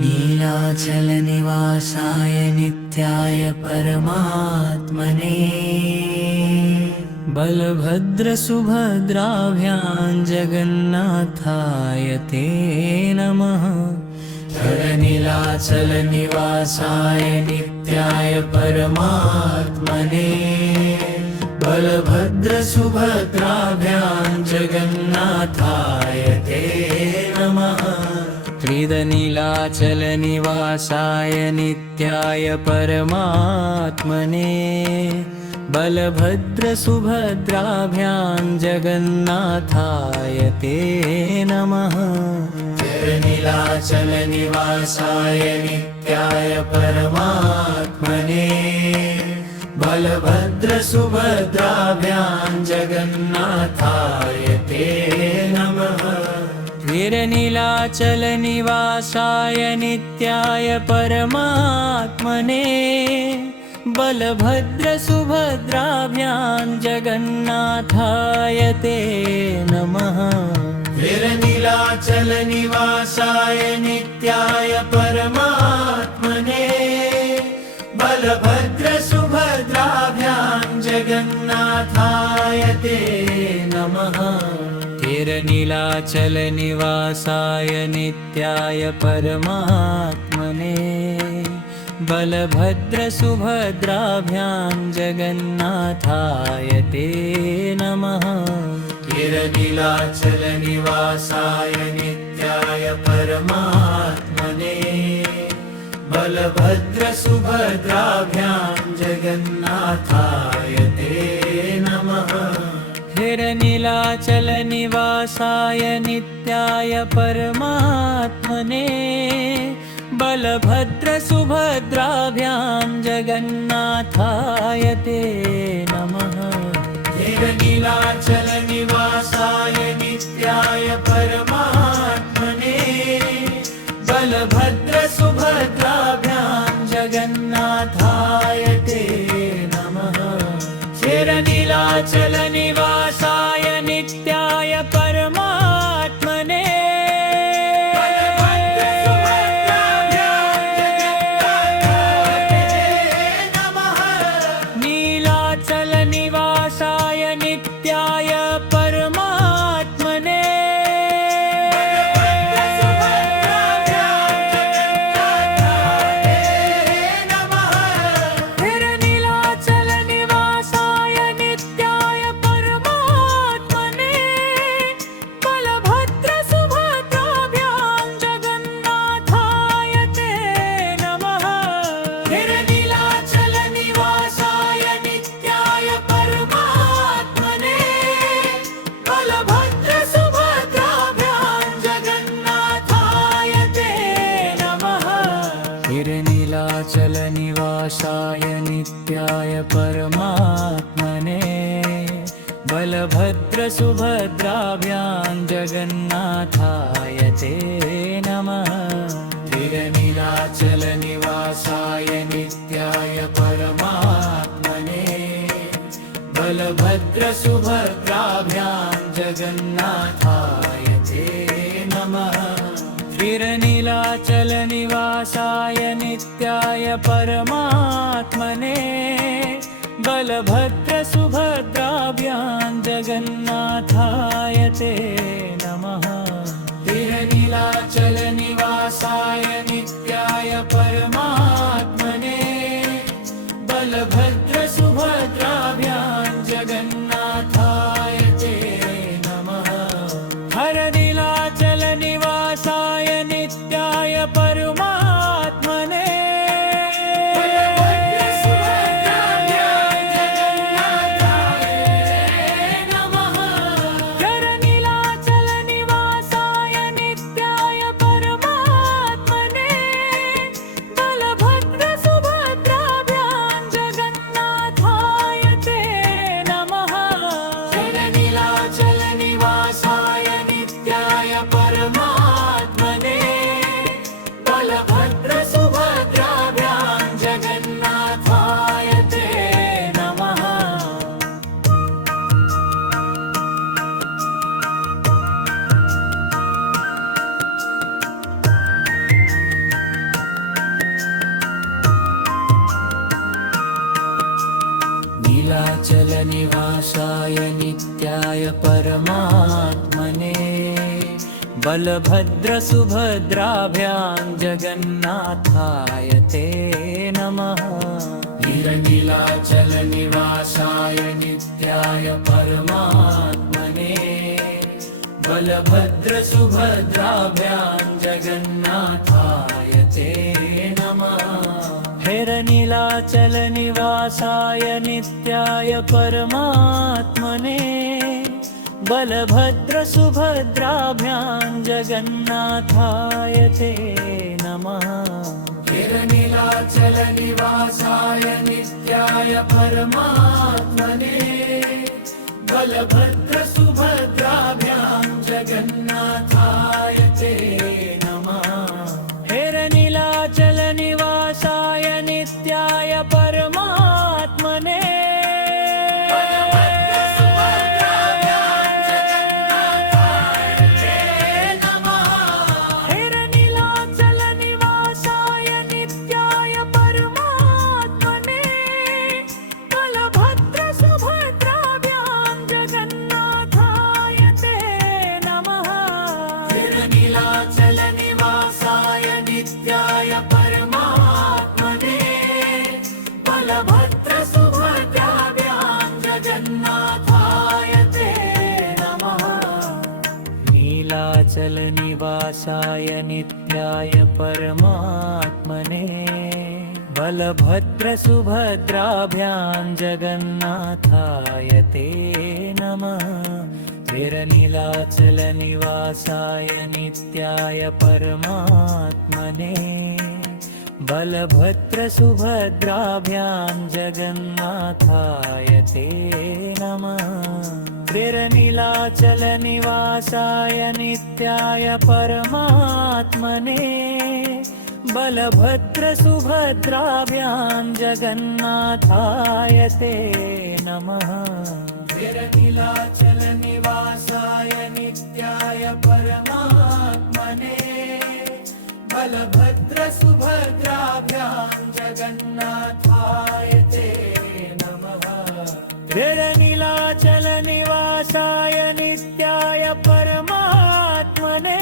नीलाचलनिवासाय नित्याय परमात्मने बलभद्रसुभद्राभ्यां जगन्नाथाय ते नमः। नीलाचलनिवासाय नित्याय परमात्मने बलभद्रसुभद्राभ्यां जगन्नाथाय ते नमः। नीलाचलनिवासाय नित्याय परमात्मने बलभद्रसुभद्राभ्यां जगन्नाथाय ते नमः। नीलाचलनिवासाय नित्याय परमात्मने बलभद्रसुभद्राभ्यां जगन्नाथाय ते नमः। नीलाचलनिवासाय नित्याय परमात्मने बलभद्रसुभद्राभ्यां जगन्नाथाय ते नमः। नीलाचलनिवासाय नित्याय परमात्मने बलभद्रसुभद्राभ्यां जगन्नाथाय ते नमः। नीलाचलनिवासाय नित्याय परमात्मने बलभद्रसुभद्राभ्यां जगन्नाथाय ते नमः। नीलाचलनिवासाय नित्याय परमात्मने बलभद्रसुभद्राभ्यां जगन्नाथाय ते नमः। नीलाचलनिवासाय नित्याय परमात्मने बलभद्रसुभद्राभ्यां जगन्नाथाय ते नमः। नीलाचलनिवासाय नित्याय परमात्मने बलभद्रसुभद्राभ्यां जगन्नाथाय ते नमः। नीलाचलनिवासाय नित्याय परमात्मने नीलाचलनिवासाय नित्याय परमात्मने नीलाचलनिवासाय नित्याय परमात्मने बलभद्रसुभद्राभ्यां जगन्नाथाय ते नमः। नीलाचलनिवासाय नित्याय परमात्मने बलभद्रसुभद्राभ्यां जगन्नाथाय ते नमः। नीलाचलनिवासाय नित्याय परमात्मने बलभद्रसुभद्राभ्यां जगन्नाथाय ते नमः। नीलाचलनिवासाय नित्याय परमात्मने बलभद्रसुभद्राभ्यां जगन्नाथाय ते नमः। नीलाचलनिवासाय नित्याय परमात्मने बलभद्रसुभद्राभ्यां जगन्नाथाय ते नमः। नीलाचलनिवासाय नित्याय परमात्मने बलभद्रसुभद्राभ्यां जगन्नाथाय ते नमः। नीलाचलनिवासाय नित्याय परमात्मने नीलाचलनिवासाय नित्याय परमात्मने नित्याय परमात्मने बलभद्रसुभद्राभ्यां जगन्नाथाय ते नमः नीलाचलनिवासाय नित्याय परमात्मने बलभद्रसुभद्राभ्यां जगन्नाथाय ते नमः नीलाचलनिवासाय नित्याय परमात्मने बलभद्रसुभद्राभ्यां जगन्नाथाय ते नमः नीलाचलनिवासाय नित्याय परमात्मने बलभद्रसुभद्राभ्यां जगन्नाथाय ते नमः नीलाचलनिवासाय नित्याय परमात्मने नित्याय परमात्मने बलभद्रसुभद्राभ्यां जगन्नाथाय ते नमः नीलाचलनिवासाय नित्याय परमात्मने बलभद्रसुभद्राभ्यां जगन्नाथाय ते नमः नीलाचलनिवासाय नित्याय परमात्मने बलभद्रसुभद्राभ्यां जगन्नाथाय ते नमः नीलाचलनिवासाय नित्याय परमात्मने बलभद्रसुभद्राभ्यां जगन्नाथाय ते नमः नीलाचलनिवासाय नित्याय परमात्मने बलभद्रसुभद्राभ्यां जगन्नाथाय ते नमः नीलाचलनिवासाय नित्याय परमात्मने